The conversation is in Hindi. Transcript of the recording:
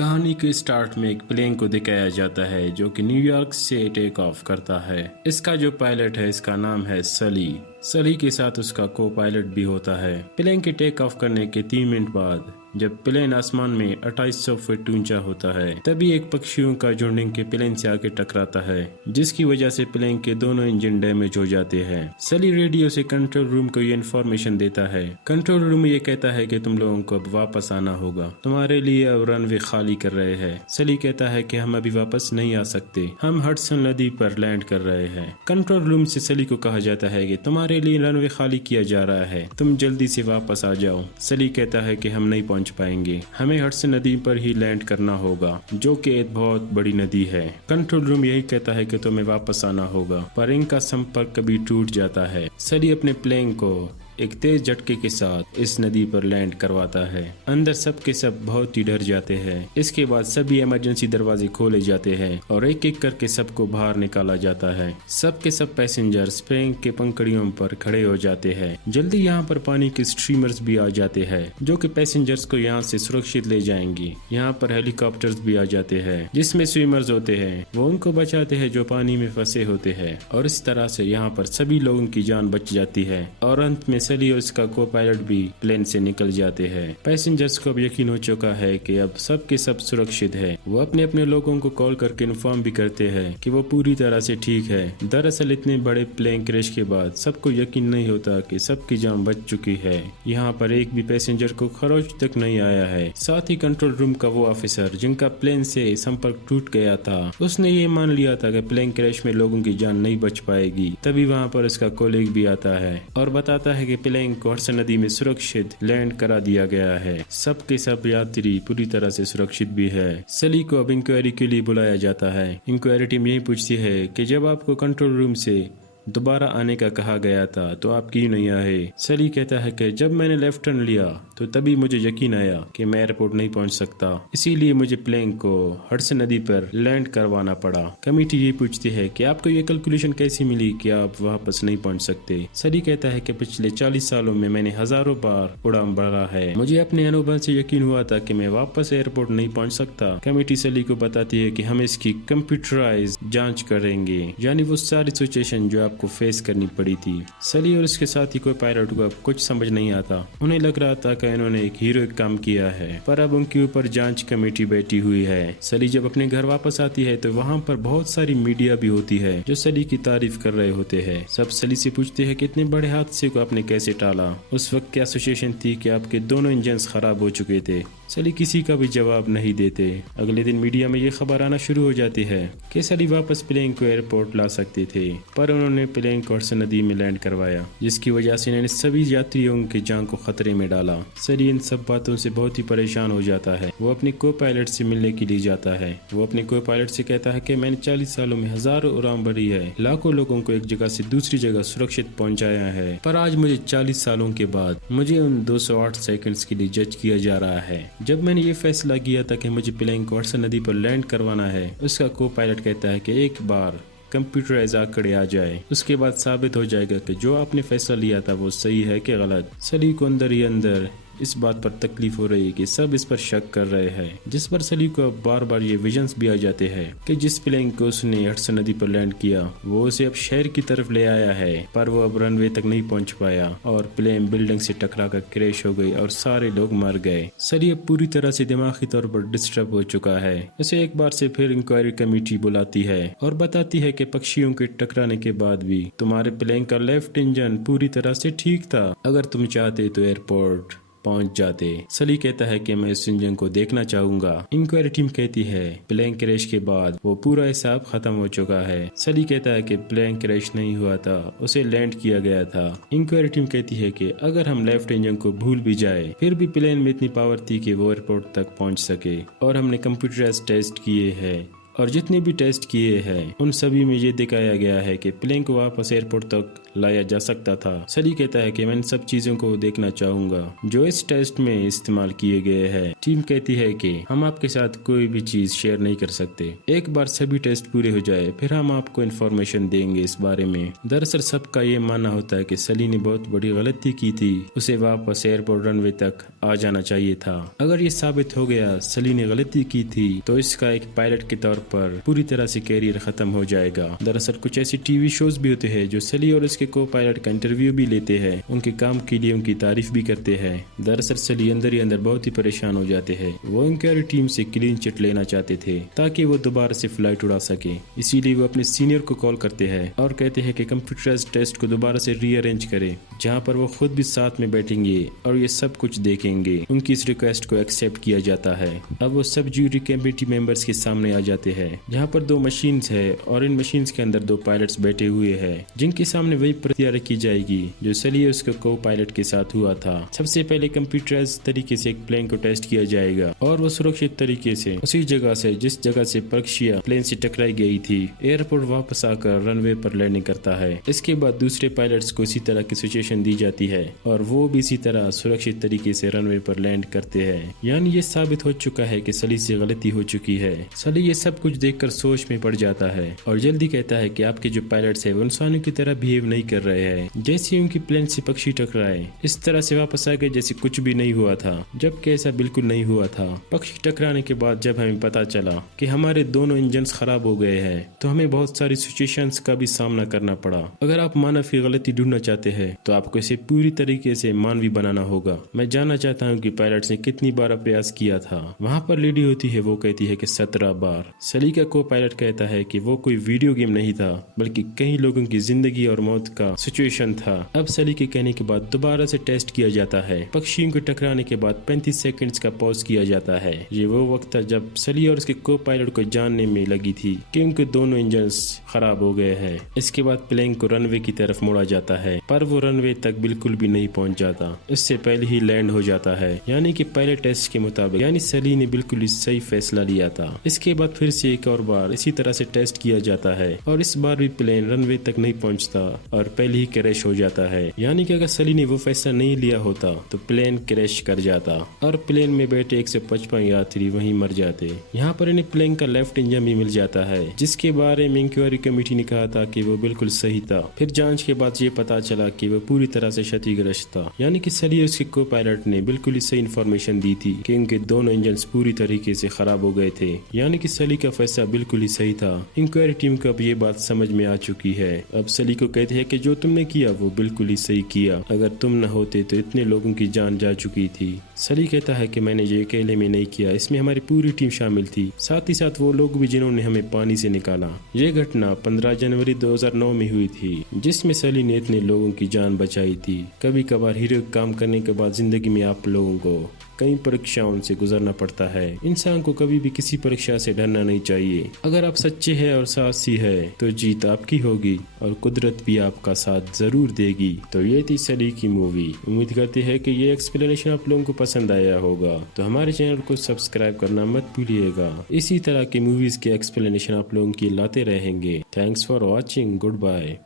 कहानी के स्टार्ट में एक प्लेन को दिखाया जाता है जो कि न्यूयॉर्क से टेक ऑफ करता है। इसका जो पायलट है इसका नाम है सली। सली के साथ उसका को पायलट भी होता है। प्लेन के टेक ऑफ करने के 3 मिनट बाद जब प्लेन आसमान में 2800 फीट ऊंचा होता है तभी एक पक्षियों का झुंड के प्लेन से आके टकराता है, जिसकी वजह से प्लेन के दोनों इंजन डैमेज हो जाते हैं। सली रेडियो से कंट्रोल रूम को ये इन्फॉर्मेशन देता है। कंट्रोल रूम ये कहता है कि तुम लोगों को अब वापस आना होगा, तुम्हारे लिए अब रनवे खाली कर रहे हैं। सली कहता है कि हम अभी वापस नहीं आ सकते, हम हडसन नदी पर लैंड कर रहे हैं। कंट्रोल रूम से सली को कहा जाता है कि तुम्हारे लिए रनवे खाली किया जा रहा है, तुम जल्दी से वापस आ जाओ। सली कहता है कि हम नहीं पहुंच पाएंगे, हमें हडसन नदी पर ही लैंड करना होगा, जो कि एक बहुत बड़ी नदी है। कंट्रोल रूम यही कहता है कि तुम्हें वापस आना होगा, पर इनका संपर्क कभी टूट जाता है। सली अपने प्लेन को एक तेज झटके के साथ इस नदी पर लैंड करवाता है। अंदर सब के सब बहुत ही डर जाते हैं। इसके बाद सभी इमरजेंसी दरवाजे खोले जाते हैं और एक एक करके सबको बाहर निकाला जाता है। सब के सब पैसेंजर्स प्लेन के पंखड़ियों पर खड़े हो जाते हैं। जल्दी यहाँ पर पानी के स्ट्रीमर्स भी आ जाते हैं जो कि पैसेंजर्स को यहाँ से सुरक्षित ले जाएंगी। यहाँ पर हेलीकॉप्टर्स भी आ जाते हैं जिसमें स्विमर्स होते हैं, वो उनको बचाते हैं जो पानी में फंसे होते हैं, और इस तरह से यहाँ पर सभी लोगों की जान बच जाती है। और अंत में सली और उसका को पायलट भी प्लेन से निकल जाते हैं। पैसेंजर्स को अब यकीन हो चुका है कि अब सब के सब सुरक्षित है। वो अपने अपने लोगों को कॉल करके इन्फॉर्म भी करते हैं कि वो पूरी तरह से ठीक है। दरअसल इतने बड़े प्लेन क्रैश के बाद सबको यकीन नहीं होता कि सबकी जान बच चुकी है। यहाँ पर एक भी पैसेंजर को खरोच तक नहीं आया है। साथ ही कंट्रोल रूम का वो ऑफिसर जिनका प्लेन से संपर्क टूट गया था, उसने ये मान लिया था कि प्लेन क्रैश में लोगों की जान नहीं बच पाएगी। तभी वहाँ पर उसका कोलीग भी आता है और बताता है कि प्लेन को हडसन नदी में सुरक्षित लैंड करा दिया गया है। सब के सब यात्री पूरी तरह से सुरक्षित भी है। सली को अब इंक्वायरी के लिए बुलाया जाता है। इंक्वायरी टीम यही पूछती है कि जब आपको कंट्रोल रूम से दोबारा आने का कहा गया था तो आप क्यों नहीं आए। सली कहता है कि जब मैंने लेफ्ट टर्न लिया तो तभी मुझे यकीन आया कि मैं एयरपोर्ट नहीं पहुंच सकता, इसीलिए मुझे प्लेन को हडसन नदी पर लैंड करवाना पड़ा। कमेटी ये पूछती है कि आपको ये कैलकुलेशन कैसी मिली कि आप वापस नहीं पहुंच सकते। सली कहता है कि पिछले 40 सालों में मैंने हजारों बार उड़ान भरा है, मुझे अपने अनुभव से यकीन हुआ था कि मैं वापस एयरपोर्ट नहीं पहुंच सकता। कमेटी सली को बताती है कि हम इसकी कंप्यूटराइज जांच करेंगे, यानी वो सारी सिचुएशन जो आपको फेस करनी पड़ी थी। सली और उसके साथी को पायलट को अब कुछ समझ नहीं आता। उन्हें लग रहा था कि इन्होंने एक हीरोइक काम किया है, पर अब उनके ऊपर जांच कमेटी बैठी हुई है। सली जब अपने घर वापस आती है तो वहाँ पर बहुत सारी मीडिया भी होती है जो सली की तारीफ कर रहे होते हैं। सब सली से पूछते हैं कि इतने बड़े हादसे को आपने कैसे टाला, उस वक्त क्या सिचुएशन थी कि आपके दोनों इंजन खराब हो चुके थे। सली किसी का भी जवाब नहीं देते। अगले दिन मीडिया में ये खबर आना शुरू हो जाती है कि सली वापस प्लेन को एयरपोर्ट ला सकते थे, पर उन्होंने प्लेन को हडसन नदी में लैंड करवाया, जिसकी वजह से इन्होंने सभी यात्रियों की जान को खतरे में डाला। सली इन सब बातों से बहुत ही परेशान हो जाता है। वो अपने को पायलट से मिलने के लिए जाता है। वो अपने को पायलट से कहता है कि मैंने 40 सालों में हजारों उड़ान भरी है, लाखों लोगों को एक जगह से दूसरी जगह सुरक्षित पहुंचाया है, पर आज मुझे 40 सालों के बाद मुझे उन 208 सेकंड्स के लिए जज किया जा रहा है। जब मैंने ये फैसला किया था कि मुझे प्लेन को हडसन नदी पर लैंड करवाना है, उसका को पायलट कहता है कि एक बार कंप्यूटराइज आंकड़े आ जाए, उसके बाद साबित हो जाएगा कि जो आपने फैसला लिया था वो सही है कि गलत। सली को अंदर ही अंदर इस बात पर तकलीफ हो रही है कि सब इस पर शक कर रहे हैं, जिस पर सली को अब बार बार ये विजन्स भी आ जाते हैं कि जिस प्लेन को उसने हडसन नदी पर लैंड किया वो उसे अब शहर की तरफ ले आया है, पर वो अब रनवे तक नहीं पहुंच पाया और प्लेन बिल्डिंग से टकरा कर क्रैश हो गई और सारे लोग मर गए। सली अब पूरी तरह से दिमागी तौर पर डिस्टर्ब हो चुका है। उसे एक बार से फिर इंक्वायरी कमेटी बुलाती है और बताती है कि पक्षियों के टकराने के बाद भी तुम्हारे प्लेन का लेफ्ट इंजन पूरी तरह से ठीक था, अगर तुम चाहते तो एयरपोर्ट पहुंच जाते। सली कहता है कि मैं इस इंजन को देखना चाहूंगा। इंक्वायरी टीम कहती है प्लेन क्रैश के बाद वो पूरा हिसाब खत्म हो चुका है। सली कहता है कि प्लेन क्रैश नहीं हुआ था, उसे लैंड किया गया था। इंक्वायरी टीम कहती है कि अगर हम लेफ्ट इंजन को भूल भी जाए फिर भी प्लेन में इतनी पावर थी कि वो एयरपोर्ट तक पहुंच सके, और हमने कंप्यूटराइज्ड टेस्ट किए हैं और जितने भी टेस्ट किए हैं उन सभी में ये दिखाया गया है कि प्लेन को वापस एयरपोर्ट तक लाया जा सकता था। सली कहता है कि मैं इन सब चीजों को देखना चाहूंगा जो इस टेस्ट में इस्तेमाल किए गए हैं। टीम कहती है कि हम आपके साथ कोई भी चीज शेयर नहीं कर सकते, एक बार सभी टेस्ट पूरे हो जाए फिर हम आपको इन्फॉर्मेशन देंगे इस बारे में। दरअसल सबका ये मानना होता है कि सली ने बहुत बड़ी गलती की थी, उसे वापस एयरपोर्ट रनवे तक आ जाना चाहिए था। अगर ये साबित हो गया सली ने गलती की थी तो इसका एक पायलट के तौर पर पूरी तरह से कैरियर खत्म हो जाएगा। दरअसल कुछ ऐसे टीवी शोज भी होते हैं जो सली और उसके को पायलट का इंटरव्यू भी लेते हैं, उनके काम के लिए उनकी तारीफ भी करते हैं। दरअसल सली अंदर ही अंदर बहुत ही परेशान हो जाते हैं। वो इंक्वायरी टीम से क्लीन चिट लेना चाहते थे ताकि वो दोबारा से फ्लाइट उड़ा सके, इसीलिए वो अपने सीनियर को कॉल करते हैं और कहते हैं कि कंप्यूटराइज्ड टेस्ट को दोबारा से रीअरेंज करे, जहाँ पर वो खुद भी साथ में बैठेंगे और ये सब कुछ देखेंगे। उनकी इस रिक्वेस्ट को एक्सेप्ट किया जाता है। अब वो सब जूरी कमेटी मेंबर्स के सामने आ जाते हैं, जहाँ पर 2 मशीन्स है और इन मशीन्स के अंदर 2 पायलट्स बैठे हुए हैं, जिनके सामने वही प्रतिक्रिया रखी जाएगी जो सली उसके को पायलट के साथ हुआ था। सबसे पहले कंप्यूटराइज तरीके से एक प्लेन को टेस्ट किया जाएगा और वो सुरक्षित तरीके से उसी जगह से जिस जगह से परीक्षा प्लेन से टकराई गई थी एयरपोर्ट वापस आकर रनवे पर लैंडिंग करता है। इसके बाद दूसरे पायलट्स को इसी तरह की सिचुएशन दी जाती है और वो भी इसी तरह सुरक्षित तरीके से रनवे पर लैंड करते हैं। यानी ये साबित हो चुका है कि सली से गलती हो चुकी है। सली ये सब कुछ देखकर सोच में पड़ जाता है और जल्दी कहता है कि आपके जो पायलट्स है वो इंसानों की तरह बिहेव नहीं कर रहे हैं। जैसे उनकी प्लेन से पक्षी टकराए इस तरह से वापस आ गए जैसे कुछ भी नहीं हुआ था, जबकि ऐसा बिल्कुल नहीं हुआ था। पक्षी टकराने के बाद जब हमें पता चला कि हमारे दोनों इंजन खराब हो गए हैं तो हमें बहुत सारी सिचुएशंस का भी सामना करना पड़ा। अगर आप मानव की गलती ढूंढना चाहते हैं तो आपको इसे पूरी तरीके से मानवीय बनाना होगा। मैं जानना चाहता हूँ कि पायलट्स ने कितनी बार प्रयास किया था। वहाँ पर लेडी होती है, वो कहती है कि 17 बार। सली का को पायलट कहता है कि वो कोई वीडियो गेम नहीं था बल्कि कई लोगों की जिंदगी और मौत का सिचुएशन था। अब सली के कहने के बाद दोबारा से टेस्ट किया जाता है। पक्षियों को टकराने के बाद 35 सेकंड्स का पॉज किया जाता है। ये वो वक्त था जब सली और उसके को पायलट को जानने में लगी थी कि उनके दोनों इंजन खराब हो गए हैं। इसके बाद प्लेन को रनवे की तरफ मोड़ा जाता है पर वो रनवे तक बिल्कुल भी नहीं पहुंच जाता, इससे पहले ही लैंड हो जाता है। यानी कि पहले टेस्ट के मुताबिक यानी सली ने बिल्कुल ही सही फैसला लिया था। इसके बाद फिर से एक और बार इसी तरह से टेस्ट किया जाता है और इस बार भी प्लेन रनवे तक नहीं पहुंचता और पहले ही क्रैश हो जाता है। यानी कि अगर सली ने वो फैसला नहीं लिया होता तो प्लेन क्रैश कर जाता और प्लेन में बैठे 155 यात्री वहीं मर जाते। यहाँ पर इन्हें प्लेन का लेफ्ट इंजन भी मिल जाता है जिसके बारे में इंक्वायरी कमेटी ने कहा था कि वो बिल्कुल सही था। फिर जांच के बाद ये पता चला कि वो पूरी तरह से क्षतिग्रस्त था। यानी कि सली और उसके को पायलट ने बिल्कुल ही सही इन्फॉर्मेशन दी थी कि उनके दोनों इंजन पूरी तरीके से खराब हो गए थे। यानी कि सली का फैसला बिल्कुल ही सही था। इंक्वायरी टीम को अब ये बात समझ में आ चुकी है। अब सली को कहते हैं कि जो तुमने किया वो बिल्कुल ही सही किया, अगर तुम न होते तो इतने लोगों की जान जा चुकी थी। सली कहता है कि मैंने ये अकेले में नहीं किया, इसमें हमारी पूरी टीम शामिल थी, साथ ही साथ वो लोग भी जिन्होंने हमें पानी से निकाला। ये घटना 15 जनवरी 2009 में हुई थी जिसमें सली ने इतने लोगों की जान बचाई थी। कभी कभार हीरो काम करने के बाद जिंदगी में आप लोगों को कई परीक्षाओं से गुजरना पड़ता है। इंसान को कभी भी किसी परीक्षा से डरना नहीं चाहिए। अगर आप सच्चे हैं और साहसी है तो जीत आपकी होगी और कुदरत भी आपका साथ जरूर देगी। तो ये थी सली की मूवी। उम्मीद करते हैं कि ये एक्सप्लेनेशन आप लोगों को पसंद आया होगा, तो हमारे चैनल को सब्सक्राइब करना मत भूलिएगा। इसी तरह के मूवीज के एक्सप्लेनेशन आप लोगों की लाते रहेंगे। Thanks for watching. Good bye.